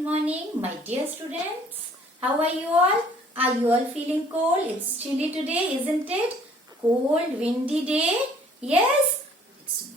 good morning, my dear students. How are you all? Are you all feeling cold? It's chilly today, isn't it? Cold, windy day. Yes, it's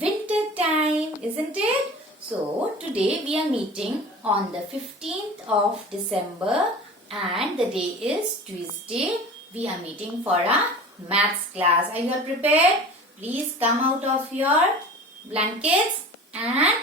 winter time, isn't it? So, today we are meeting on the 15th of December and the day is Tuesday. We are meeting for a maths class. Are you all prepared? Please come out of your blankets and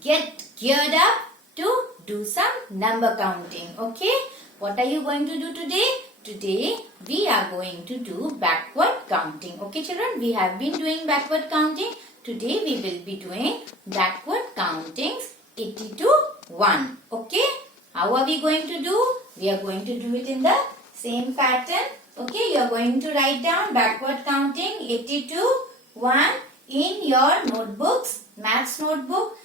get geared up to do some number counting. Okay, what are you going to do today? Today we are going to do backward counting. Okay children, we have been doing backward counting. Today we will be doing backward countings 80 to 1. Okay, how are we going to do? We are going to do it in the same pattern. Okay, you are going to write down backward counting 80 to 1 in your notebooks, maths notebook.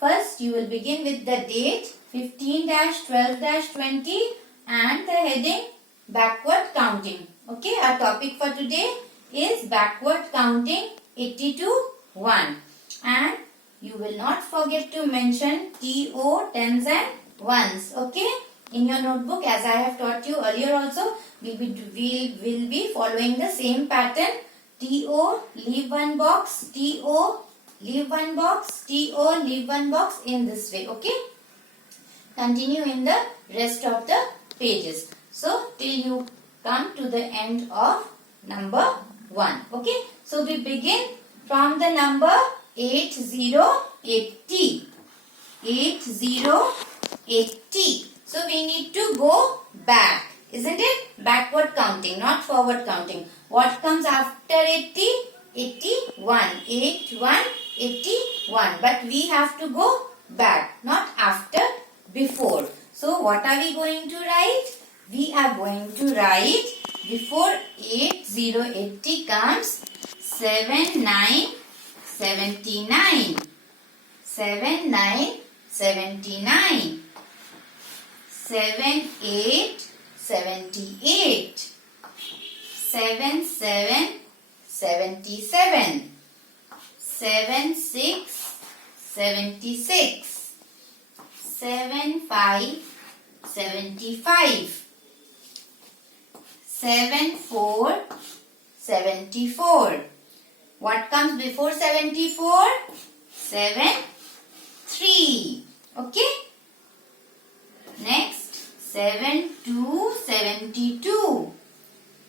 First, you will begin with the date 15-12-20 and the heading backward counting. Okay, our topic for today is backward counting 80 to 1. And you will not forget to mention TO, tens and ones. Okay, in your notebook, as I have taught you earlier also, we will be following the same pattern. TO, leave one box, TO, leave one box, TO, leave one box in this way. Okay, continue in the rest of the pages. So, till you come to the end of number 1. Okay, so we begin from the number 8080. 8080. So, we need to go back. Isn't it? Backward counting, not forward counting. What comes after 80? 81. 81, 81. But we have to go back, not after, before. So, what are we going to write? We are going to write before 8080 comes 7979. 7979. 7878. 7777. 7676. 7575. 7474. What comes before 74? 73. Okay. Next, 7272.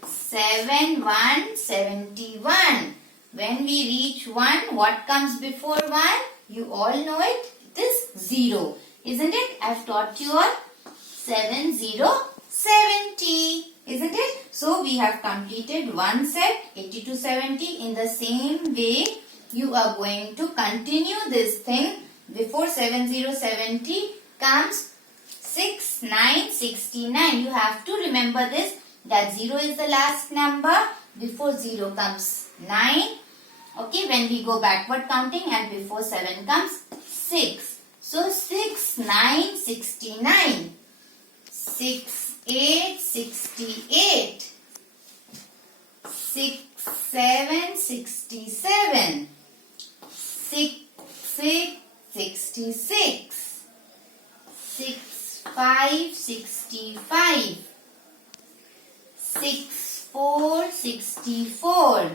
7171. When we reach 1, what comes before 1? You all know it. It is 0. Isn't it? I have taught you all. 7070. Isn't it? So, we have completed one set 80 to 70. In the same way, you are going to continue this thing. Before 7070 comes 6969. You have to remember this, that 0 is the last number. Before 0 comes 9. Okay, when we go backward counting, and before 7 comes 6. So, 6969. 6868. 6767. 6666. 6565. 6464.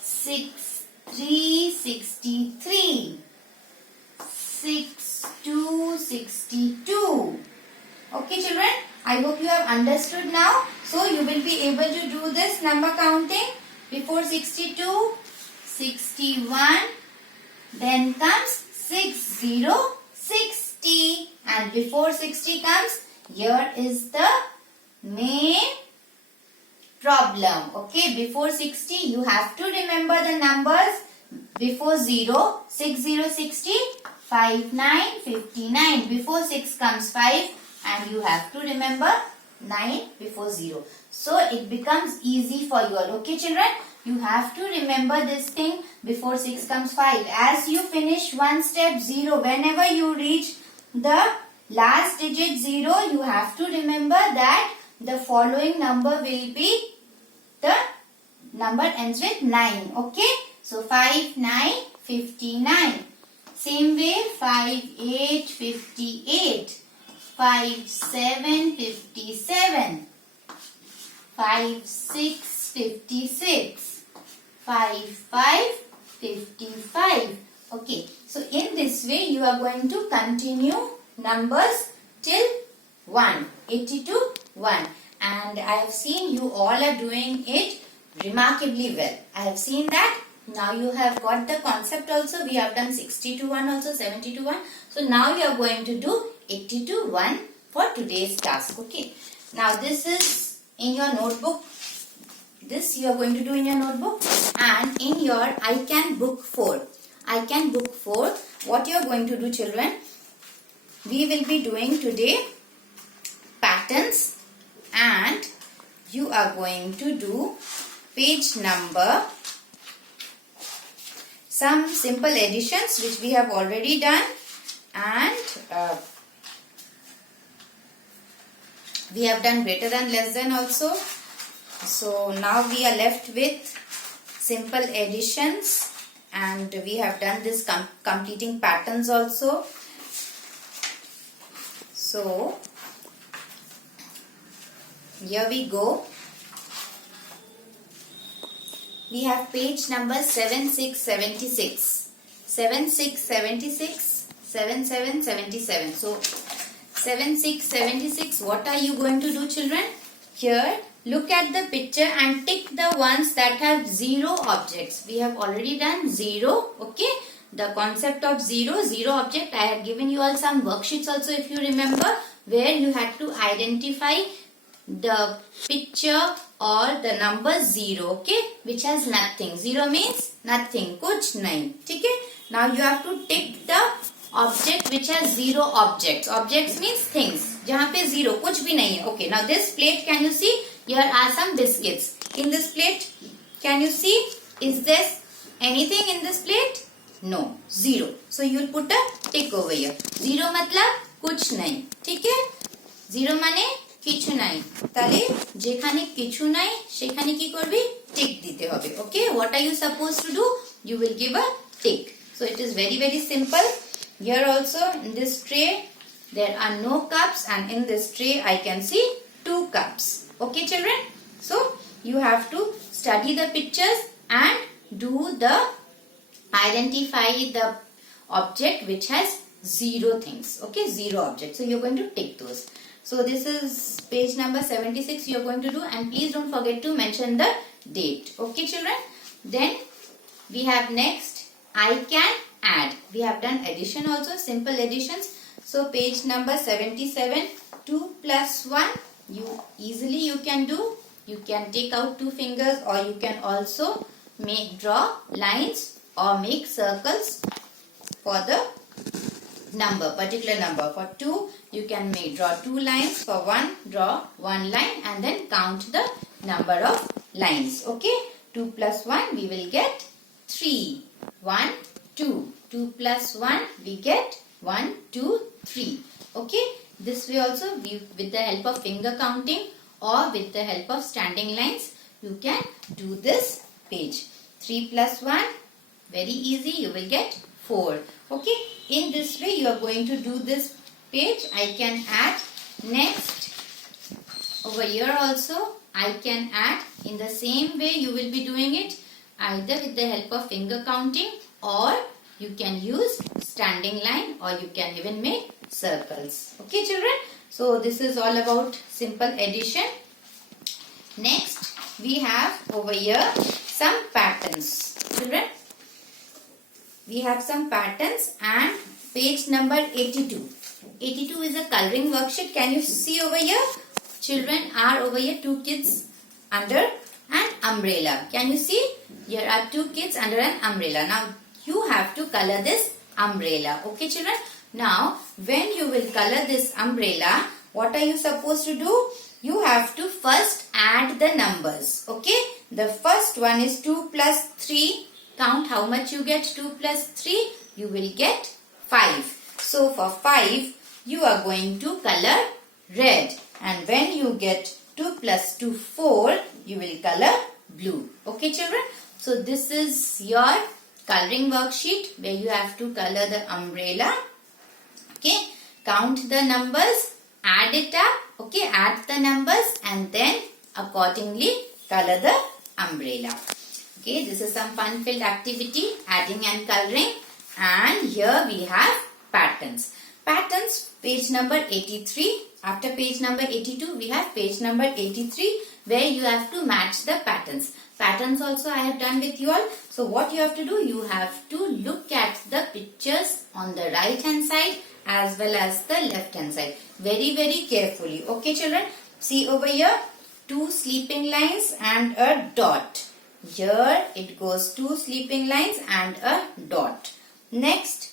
6363. 6262. Okay children, I hope you have understood now. So you will be able to do this number counting. Before 62, 61, then comes 60, 60, and before 60 comes, here is the main problem. Okay, before 60 you have to remember the numbers. Before 0, 60, 60, 59, 59. Before 6 comes 5. And you have to remember 9 before 0. So, it becomes easy for you all. Okay, children? You have to remember this thing. Before 6 comes 5. As you finish one step 0, whenever you reach the last digit 0, you have to remember that the following number will be, the number ends with 9. Okay? So, 5, 9, 59. Same way, 5, 8, 58. 5, 7, 57. 5, 6, 56. 5, 5, 55. Okay, so in this way you are going to continue numbers till 1, 80 to 1. And I have seen you all are doing it remarkably well. I have seen that. Now you have got the concept also. We have done 60 to 1 also, 70 to 1. So now you are going to do 80 to 1 for today's task. Okay. Now this is in your notebook. This you are going to do in your notebook. And in your I Can Book 4. I Can Book 4. What you are going to do, children? We will be doing today patterns. And you are going to do page number, some simple additions which we have already done, and we have done greater than, less than also. So now we are left with simple additions, and we have done this completing patterns also. So here we go. We have page number 7676. 7676, 7777. So 7676, what are you going to do, children? Here, look at the picture and tick the ones that have 0 objects. We have already done 0. Okay. The concept of 0 object. I had given you all some worksheets also, if you remember, where you had to identify the picture or the number 0, okay, which has nothing. 0 means nothing, kuch nahi. Okay. Now you have to tick the object which has 0 objects. Objects means things. Jahan pe 0, kuch bhi nahi hai. Okay. Now this plate, can you see? Here are some biscuits. In this plate, can you see? Is there anything in this plate? No. 0. So you will put a tick over here. 0 matlab kuch nahi. ठीक है? 0 माने কিছু নাই, তাহলে যেখানে কিছু নাই সেখানে কি করবি? টিক দিতে হবে। Okay, what are you supposed to do? You will give a tick. So it is very simple. Here also in this tray there are no cups, and in this tray I can see 2 cups. Okay, children? So you have to study the pictures and do the identify the object which has 0 things. Okay, 0 object. So you're going to tick those. So this is page number 76 you are going to do, and please don't forget to mention the date. Okay, children? Then we have next I Can Add. We have done addition also, simple additions. So page number 77, 2 plus 1, you can do. You can take out 2 fingers, or you can also draw lines or make circles for the number, particular number. For 2, you can draw 2 lines. For 1, draw 1 line, and then count the number of lines. Okay, 2 plus 1, we will get 3. 1, 2. 2 plus 1, we get 1, 2, 3. Okay, this way also, with the help of finger counting or with the help of standing lines, you can do this page. 3 plus 1, very easy, you will get 4. Okay, in this way you are going to do this page. I Can Add. Next, over here also I Can Add. In the same way you will be doing it, either with the help of finger counting, or you can use standing line, or you can even make circles. Okay, children? So this is all about simple addition. Next, we have over here some patterns. Children, we have some patterns, and page number 82. 82 is a coloring worksheet. Can you see over here? Children are over here, 2 kids under an umbrella. Can you see? Here are 2 kids under an umbrella. Now you have to color this umbrella. Okay, children? Now when you will color this umbrella, what are you supposed to do? You have to first add the numbers. Okay? The first one is 2 plus 3. Count how much you get. 2 plus 3, you will get 5. So for 5, you are going to color red. And when you get 2 plus 2, 4, you will color blue. Okay, children? So this is your coloring worksheet where you have to color the umbrella. Okay? Count the numbers add it up, okay, add the numbers and then accordingly color the umbrella. Okay, this is some fun filled activity, adding and coloring. And here we have patterns. Patterns, page number 83. After page number 82, we have page number 83 where you have to match the patterns. Patterns also I have done with you all. So what you have to do, you have to look at the pictures on the right hand side as well as the left hand side. Very, very carefully. Okay children, see over here, 2 sleeping lines and a dot. Here it goes 2 sleeping lines and a dot. Next,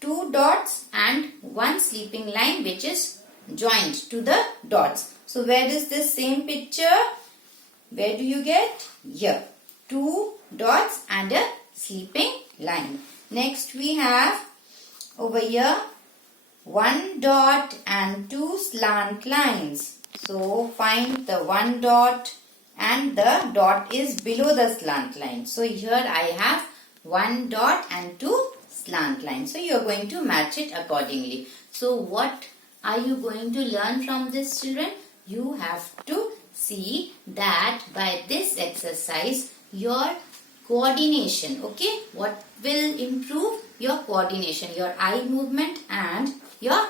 2 dots and 1 sleeping line which is joined to the dots. So where is this same picture? Where do you get? Here. 2 dots and a sleeping line. Next we have over here 1 dot and 2 slant lines. So find the 1 dot and the dot is below the slant line. So here I have 1 dot and 2 slant lines. So you are going to match it accordingly. So what are you going to learn from this, children? You have to see that by this exercise your coordination, okay, what will improve your coordination, your eye movement and your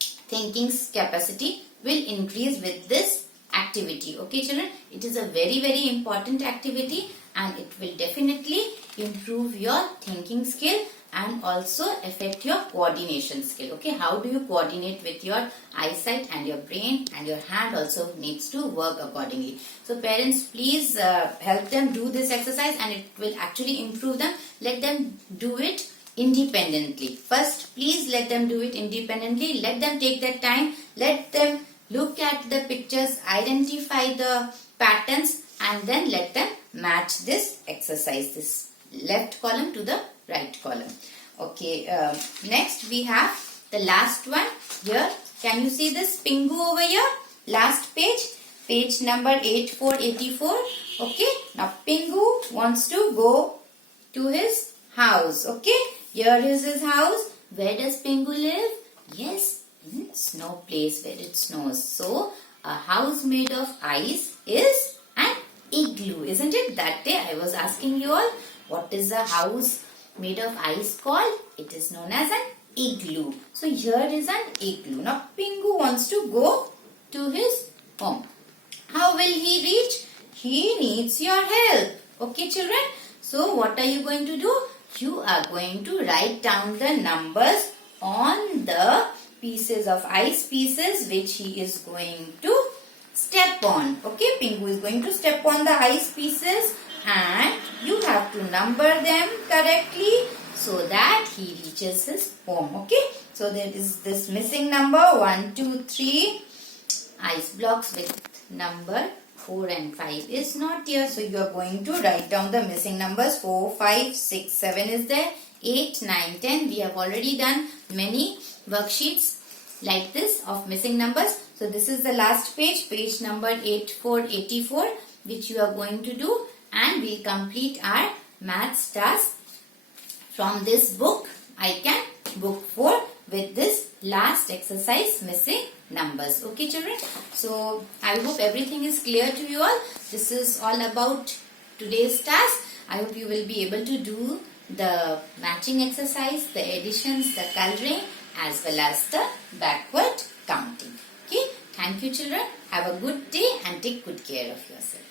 thinking capacity will increase with this activity. Okay children, it is a very, very important activity and it will definitely improve your thinking skill and also affect your coordination skill. Okay, how do you coordinate with your eyesight and your brain, and your hand also needs to work accordingly. So parents, please help them do this exercise and it will actually improve them. Let them do it independently. First, please let them do it independently. Let them take their time. Let them look at the pictures, identify the patterns and then let them match this exercise, this left column to the right column. Okay, next we have the last one here. Can you see this Pingu over here? Last page, page number 8484. Okay, now Pingu wants to go to his house. Okay, here is his house. Where does Pingu live? Yes, in snow place where it snows. So a house made of ice is an igloo, isn't it? That day I was asking you all, what is a house made of ice called? It is known as an igloo. So here is an igloo. Now Pingu wants to go to his home. How will he reach? He needs your help. Okay children. So what are you going to do? You are going to write down the numbers on the pieces of ice pieces which he is going to step on. Okay, Pingu is going to step on the ice pieces and you have to number them correctly so that he reaches his home. Okay, so there is this missing number 1, 2, 3. Ice blocks with number 4 and 5 is not here. So you are going to write down the missing numbers. 4, 5, 6, 7 is there. 8, 9, 10. We have already done many worksheets like this of missing numbers. So this is the last page, page number 8484, which you are going to do, and we'll complete our maths task from this book, I Can Book 4, with this last exercise, missing numbers. Okay children, so I hope everything is clear to you all. This is all about today's task. I hope you will be able to do the matching exercise, the additions, the coloring, as well as the backward counting. Okay, thank you children. Have a good day and take good care of yourself.